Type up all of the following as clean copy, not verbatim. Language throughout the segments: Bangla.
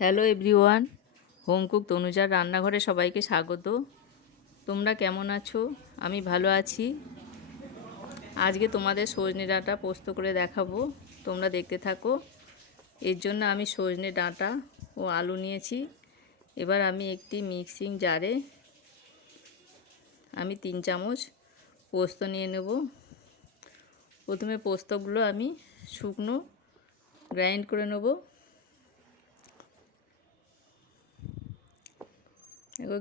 হ্যালো এভরিওয়ান, হোম কুক তনুজার রান্নাঘরে সবাইকে স্বাগত। তোমরা কেমন আছো? আমি ভালো আছি। আজকে তোমাদের সজনে ডাঁটা পোস্ত করে দেখাবো, তোমরা দেখতে থাকো। এর জন্য আমি সজনে ডাঁটা ও আলু নিয়েছি। এবার আমি একটি মিক্সিং জারে আমি 3 চামচ পোস্ত নিয়ে নেব। প্রথমে পোস্তগুলো আমি শুকনো গ্রাইন্ড করে নেব। এবার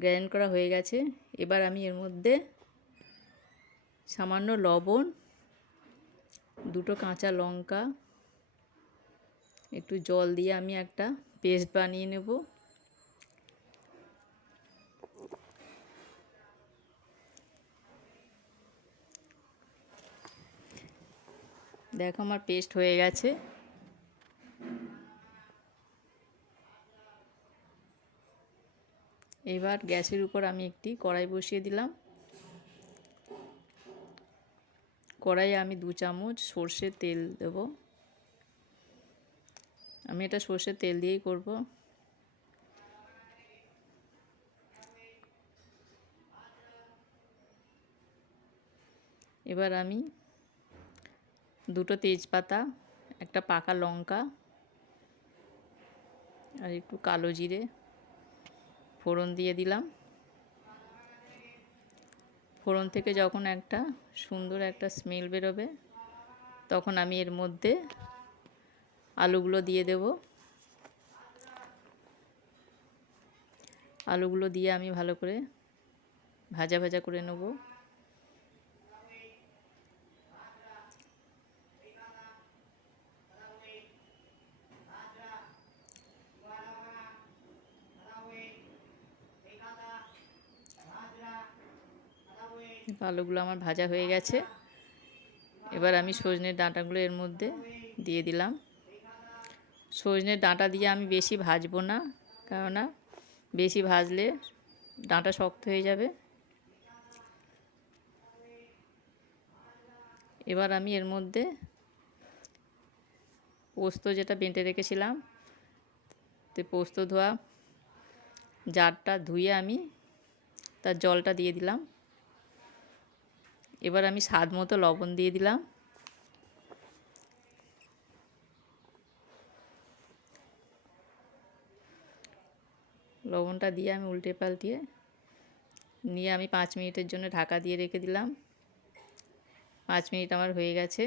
গ্রাইন্ড করা হয়ে গেছে। এবার আমি এর মধ্যে সামান্য লবণ, 2টো কাঁচা লঙ্কা, একটু জল দিয়ে আমি একটা পেস্ট বানিয়ে নেব। দেখো আমার পেস্ট হয়ে গেছে। এবার গ্যাসের উপর আমি একটি কড়াই বসিয়ে দিলাম। কড়াইয়ে আমি 2 চামচ সর্ষের তেল দেব। আমি এটা সর্ষের তেল দিয়েই করব। এবার আমি 2টো তেজপাতা, একটা পাকা লঙ্কা আর একটু কালো জিরে ফোড়ন দিয়ে দিলাম। ফোড়ন থেকে যখন একটা সুন্দর একটা স্মেল বেরোবে, তখন আমি এর মধ্যে আলুগুলো দিয়ে দেব। আলুগুলো দিয়ে আমি ভালো করে ভাজা ভাজা করে নেব। আলুগুলো আমার ভাজা হয়ে গেছে। এবার আমি সজনের ডাঁটাগুলো এর মধ্যে দিয়ে দিলাম। সজনের ডাঁটা দিয়ে আমি বেশি ভাজবো না, কেননা বেশি ভাজলে ডাঁটা শক্ত হয়ে যাবে। এবার আমি এর মধ্যে পোস্ত যেটা বেটে রেখেছিলাম, তো পোস্ত ধোয়া জারটা ধুয়ে আমি তার জলটা দিয়ে দিলাম। এবার আমি স্বাদ মতো লবণ দিয়ে দিলাম। লবণটা দিয়ে আমি উল্টে পাল্টিয়ে নিয়ে আমি 5 মিনিটের জন্য ঢাকা দিয়ে রেখে দিলাম। 5 মিনিট আমার হয়ে গেছে।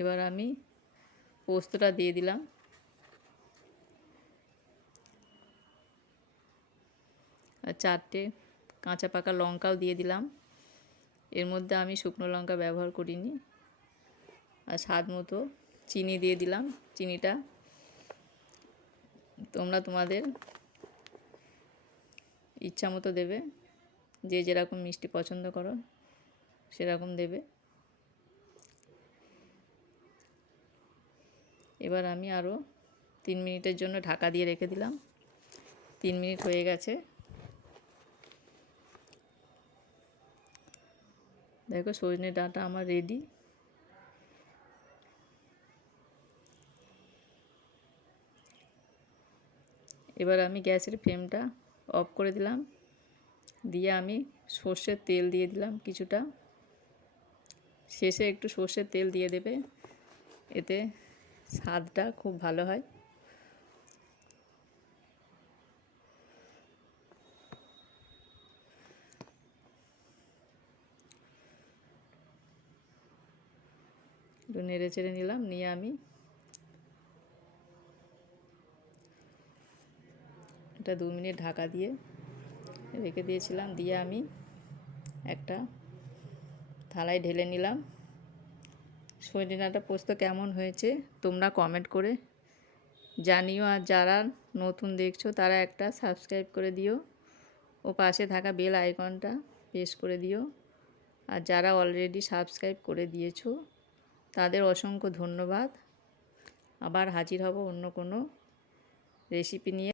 এবার আমি পোস্তটা দিয়ে দিলাম। আর 4টে কাঁচা পাকা লঙ্কাও দিয়ে দিলাম। এর মধ্যে আমি শুকনো লঙ্কা ব্যবহার করিনি। আর স্বাদ মতো চিনি দিয়ে দিলাম। চিনিটা তোমরা তোমাদের ইচ্ছা মতো দেবে, যে যেরকম মিষ্টি পছন্দ করো সেরকম দেবে। এবার আমি আরও 3 মিনিটের জন্য ঢাকা দিয়ে রেখে দিলাম। 3 মিনিট হয়ে গেছে। দেখো সজনে ডাঁটা আমার রেডি। এবার আমি গ্যাসের ফ্লেমটা অফ করে দিলাম। দিয়ে আমি সর্ষের তেল দিয়ে দিলাম কিছুটা। শেষে একটু সর্ষের তেল দিয়ে দেবে, এতে স্বাদটা খুব ভালো হয়। একটু নেড়ে চেড়ে নিলাম, নিয়ে আমি এটা 2 মিনিট ঢাকা দিয়ে রেখে দিয়েছিলাম। দিয়ে আমি একটা থালায় ঢেলে নিলাম। সজনে ডাঁটা পোস্ত কেমন হয়েছে তোমরা কমেন্ট করে জানিও। আর যারা নতুন দেখছো তারা একটা সাবস্ক্রাইব করে দিও ও পাশে থাকা বেল আইকনটা প্রেস করে দিও। আর যারা অলরেডি সাবস্ক্রাইব করে দিয়েছো তাদের অসংখ্য ধন্যবাদ। আবার হাজির হব অন্য কোনো রেসিপি নিয়ে।